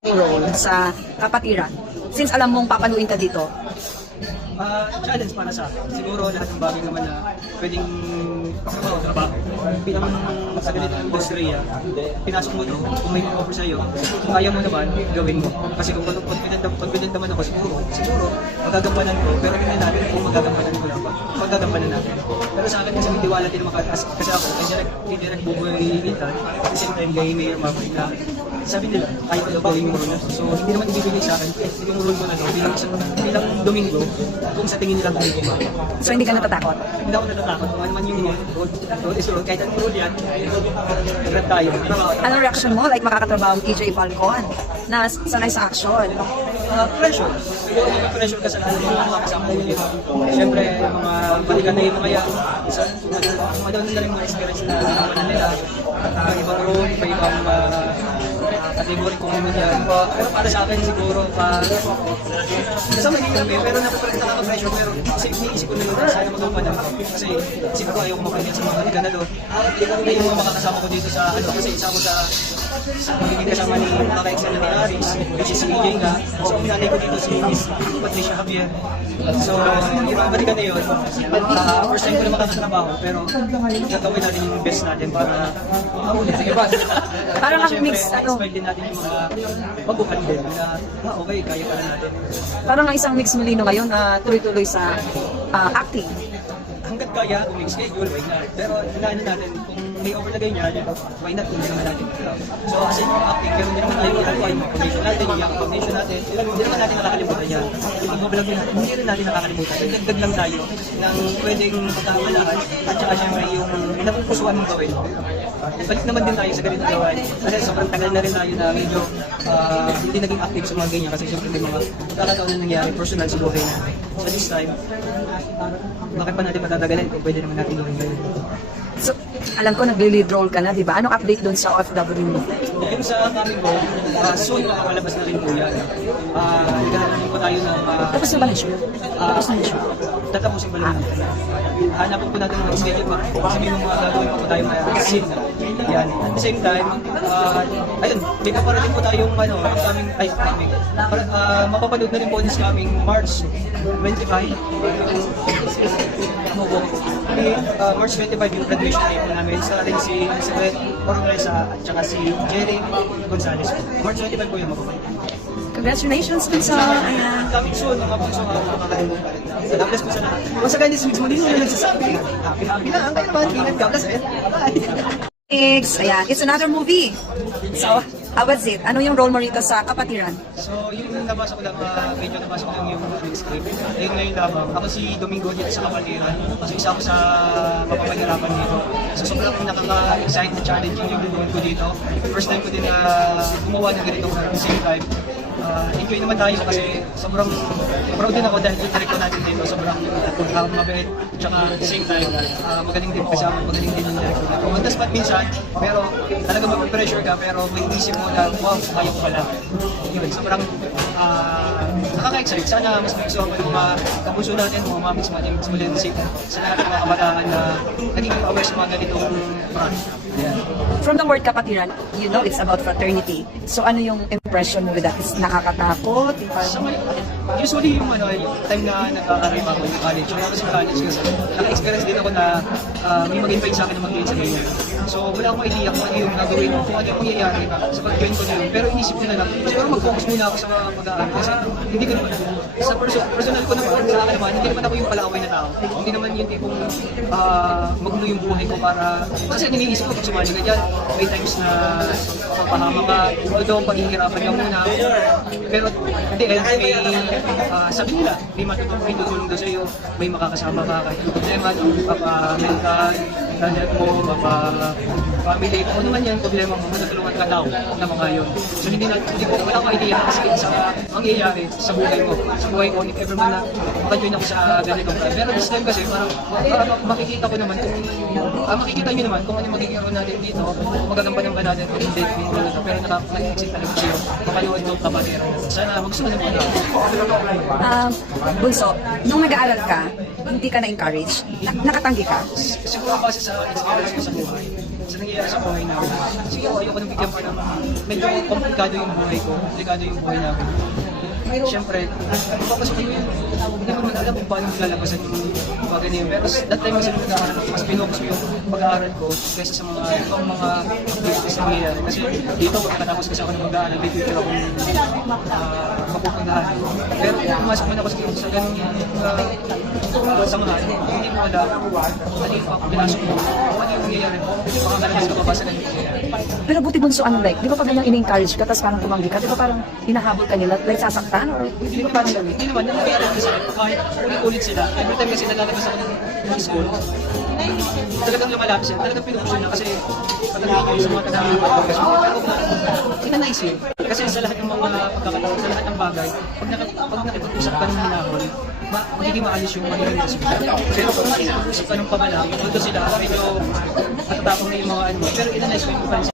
role sa kapatiran? Since alam mong papaluin ka dito. Challenge para sa akin. Siguro lahat ng bagay naman na pwedeng trabaho. Bilang sa ganitong industriya, pinasok mo doon, kung may offer sa'yo, kung kaya mo naman, gawin mo. Kasi kung confident naman ako, siguro, magagampanan ko. Pero tingnan natin kung magagampanan ko lang. Magagampanan natin. Pero sa akin kasi may tiwala din makataas. Kasi ako, indirect bubuhay-ilitan. At the same time, gay Mayor Maverick na sabi nila, ayaw ko daw gawin yung role. So, hindi naman ibibigay sa akin yung role ko na daw bilang Domingo kung sa tingin nila gawin ko ba. So hindi ka natatakot? Hindi ako natatakot kung ano man yung role is role. Kahit anong role yan, grab tayo. Anong reaction mo? Like makakatrabaho ang TJ Falcon na sanay sa action. Pressure. Siguro may pressure ka sa lahat ng mga kasama ko dito. Siyempre, mga balikan na yung mga yan. Madami na rin mga experience na naman nila. Ibang role, ibang category kung ano yan. Pero para sa akin siguro, kasama din kami, pero nakaka-pressure. Pero iniisip ko na yun, sana magampanan ko. Kasi isip ko ayaw kumakain sa mga balikan na doon. Hindi yung mga makakasama ko dito sa ano, kasi isa ko sa magiging kasama ni Kaka-Excel ni Aris, which is si EJ nga. So, ang nanay ko dito si Miss Patricia Javier. So, yung balikan na yun, first time ko na makakatrabaho, pero gagawin natin yung best natin para mahuli. Parang ang mix, expect din natin yung mga mabukan din na, okay, kaya pala natin. Parang ang isang mix Molino ngayon na tuloy-tuloy sa acting. Hanggat kaya, kung may schedule, why not? Pero hinaano natin, kung may overlagay niya, why not kung naman natin. So, kasi yung acting, pero hindi naman tayo ginagawa yung foundation natin, yung foundation natin, hindi naman natin nakakalimutan yan. Yung mag-vlog din natin, hindi rin natin nakakalimutan. Nagdagdag lang tayo ng pwedeng pagkakalaan at saka syempre yung napupusuan mong gawin. Balik naman din tayo sa ganito gawain. Kasi sobrang tagal na rin tayo na medyo hindi naging active sa mga ganyan kasi syempre may mga kakataon na nangyari personal sa buhay natin. So this time, bakit pa natin matatagalin kung pwede naman natin gawin ganyan? So, alam ko nagli-lead role ka na, di ba? Anong update doon sa OFW movie? Yung sa coming ko, soon makakalabas na rin po yan. Naghahanap po tayo ng... Tapos na ba na shoot? Tapos na yung shoot? Tatapusin pa lang natin. Hanapin po natin mga schedule kasi may mga gagawin pa po tayo mga scene. Yan. At the same time, ayun, may paparating po tayong mapapanood na rin po this coming March 25. March 25 yung graduation day po namin sa ating si Elizabeth Ormesa at saka si Jerry Gonzalez. March 25 po yung mapapanood. Congratulations dun sa... Coming soon, mga puso mga makakalimutan. God bless po sa lahat. Once again, this is Mix Molino na nagsasabi. Happy na ang kayo naman. Ingat ka. Bless it. Bye! Ayan, it's another movie. So, how was it? Ano yung role mo rito sa kapatiran? So, yung nabasa ko lang, medyo nabasa ko lang yung script. Ayun ngayon lamang. Ako si Domingo dito sa kapatiran. So, isa ako sa mapapahirapan dito. So, sobrang nakaka-excite na challenging yung gagawin ko dito. First time ko din na gumawa ng ganitong at the same time. Enjoy naman tayo kasi sobrang proud din ako dahil yung director natin dito sobrang mabait tsaka at the same time magaling din kasama, magaling din yung director natin. On the spot minsan, pero talaga mag-pressure ka pero may isip mo na wow, kaya ko pala. Yun, sobrang nakaka-excite. Sana mas may gusto yung mga kapuso natin, mga mamics natin, mas malindsik sa lahat ng mga kabataan na naging aware sa mga ganitong brand. Yeah. From the word kapatiran, you know it's about fraternity. So ano yung impression mo with that? Is nakakatakot? Usually yung time na nag-aaral ako ng college, kaya ako sa college kasi naka-experience din ako na may mag-invite sa akin na mag-join sa ganyan. So wala akong idea kung ano yung gagawin kung ano yung mangyayari sa pag-join ko na yun. Pero inisip ko na lang, siguro mag-focus muna ako sa pag-aaral kasi hindi ko naman, sa personal ko naman, sa akin naman, hindi naman ako yung palaway na tao. Hindi naman yung tipong magulo yung buhay ko para, kasi iniisip ko pag sumali ka dyan, may times na pagpahama ka, although paghihirapan ka muna. Pero at the end, may sabi nila, may tutulong daw sa'yo, may makakasama ka kahit yung problema, mapa-mental, health mo, mapa-family, kung ano man yan, problema mo, matutulungan ka daw na mga yun. So hindi ko wala akong idea kasi sa mangyayari sa buhay mo, sa buhay ko, if ever man na maka-join ako sa ganitong plan. Pero this time kasi, parang makikita ko naman, makikita nyo naman kung ano magiging role natin dito, magagampanan ba natin kung hindi, pero nakaka-exit talaga siya. Makaliwan yung kapatid. Sana magsunod naman ako. Bunso, nung nag-aaral ka, hindi ka na-encourage? Nakatanggi ka? Siguro kasi sa experience ko sa buhay, sa nangyayari sa buhay namin. Sige, ayoko nang bigyan pa ng medyo komplikado yung buhay ko, komplikado yung buhay namin. Siyempre, papasok ko yun. Hindi ko naman alam kung paano lalabasan yung bagay na yun. Pero that time kasi nung nag-aaral ako, mas pinukas ko yung pag-aaral ko kaysa sa mga ibang mga activities na nangyayari. Kasi dito, pagkatapos kasi ako ng mag-aaral, may future akong mapupuntahan. Pero kung pumasok mo na kasi sa ganung samahan, hindi mo alam ano yung pinasok mo, ano yung nangyayari mo, baka kalabas ka pa sa ganun nangyayari. Pero buti bunso, like, di ba pag ganyan in-encourage ka, tapos parang tumanggi ka, di ba parang hinahabol ka nila, like sasaktan, or di ba parang gawin? Hindi naman, nangyayari kasi kahit ulit-ulit sila, every time kasi nalalabas ako ng school, talagang lumalapit siya, talagang pinupush na kasi pagdating kayo sa mga kadaming pagkakasyon. Pero inanais yun. Kasi sa lahat ng mga pagkakataon, sa lahat ng bagay, pag nakipag-usap ka ng hinahol, magiging maalis yung magiging resulta. Pero kung nakipag-usap ka ng pabala, although sila medyo matatapang na yung mga ano, pero inanais ko yung